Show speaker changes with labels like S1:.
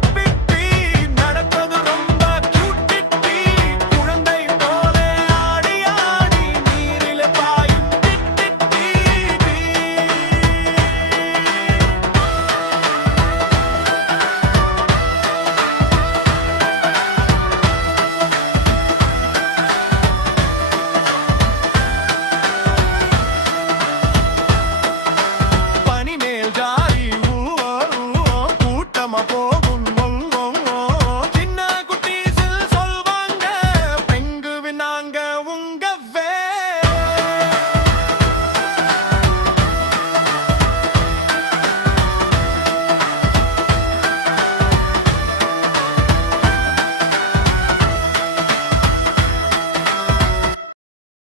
S1: big, big.